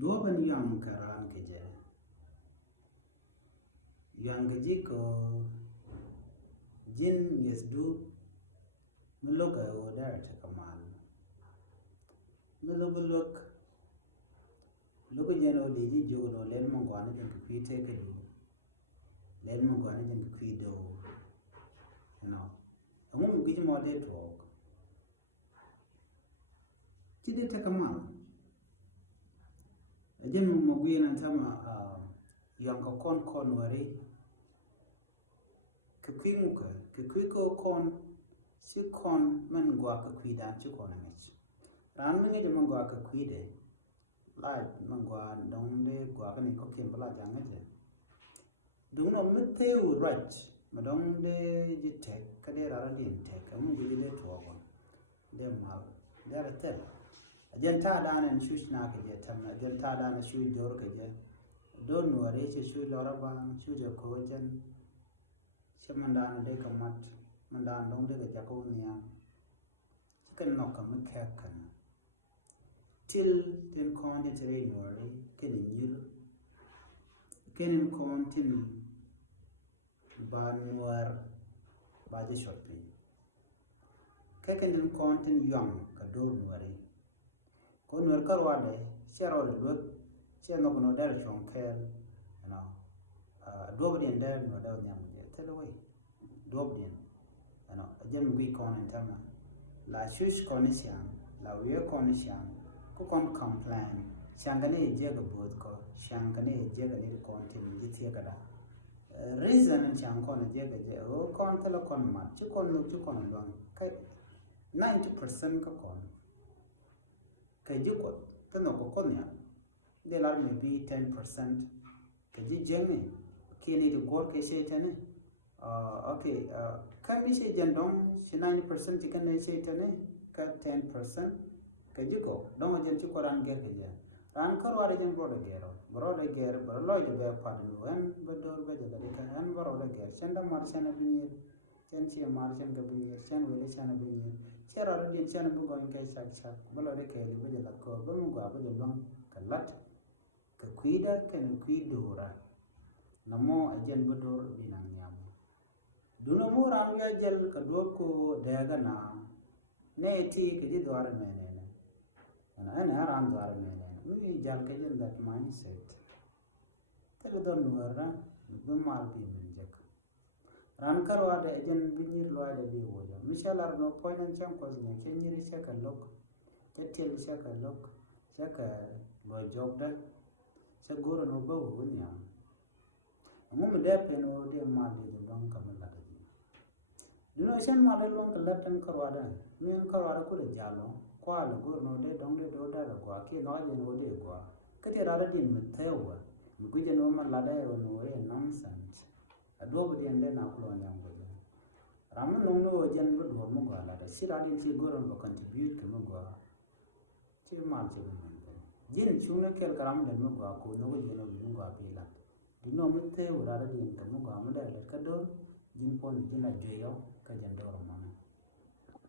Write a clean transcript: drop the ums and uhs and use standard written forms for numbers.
dua ban yang karan keje yang keje ko jin yesdu muloga odar ta kamal muloga look jeno de ji jogo len mo gwana den ku te ke do len mo gwana den ku do amu bi mo de to ti ta kamal ajem mo gwina tama yang ko kon wari ko kon si kon man gwa ka kwida ci kon ngich ran mi de man gwa ka kwide like man gwa dong de gwa ka ni ko ken bala janga je dung no mitte u right ma dong de ji tek ka de ra din tek amu bi de to ko de mal de ra tel ajen ta da nan shush na ka je tam ajen ta da na shu dor ka je don ware ce shu lora ba shu je ko jen Mandana de kamat mandan dong de jako niya kan no kam kan til tin kon de tere nore ken nyul ken kon tin banwar ba je shopi ken tin kon tin yang ka do nore ko nor karwa de shero de lut che no no der chon kel do de der no da nyam tell away dobdin ajem gui kon intama la shush konisian la we konisian ko kon complain shangane je ga bod ko shangane je ga ni kon tin jiti ga da reason chang kon je ga je o kon tele kon ma chi kon lu chi kon long kai 90% ka kon kai ju ko tano ko kon ya de la maybe 10% ka ji jenge kini de gor ke she tane okay kan bi se jandong 90% chicken ne se tane ka 10% ka jiko don jen ci koran ger ke ja ran kar ware jen bro de ger bro loy de be padu wen bedor be de ka an bro de ger senda mar sena binir jen ci mar jen ga binir sen wele sena binir sera din sena bu gon kai sak bolo de ke be de la ko be mu ga be de long ka lat ka kuida kan kuidora namo ajen bedor binang nyam duno muram ya jel ka doko daga na ne ti ke di dwar menene ana ran dwar menene mi jal ke jel that mindset te don wara bu mal bi min jek ran karwa da jen binir lo da bi woja mishalar no poinen chan ko znya ke nyiri shaka lok te tel shaka lok shaka lo jogda se goro no ba wonya amu de peno de mal de don kamala duno sen model long latan karwada men karwada ko de jalo kwa lo go no de dong de do da gwa ke no je no de gwa kete rada din metewa mu je no ma la da no re nonsense adobo de ende na ko nyam go ram no no jen bu do mu gwa la da sira din ci go ron contribute ke mu gwa ci mal ci jin chuna kel karam de mu gwa ko no go je no mu gwa bi la duno metewa rada din ke mu gwa mu da ka do jin pon jin a jeyo ka jandoro mama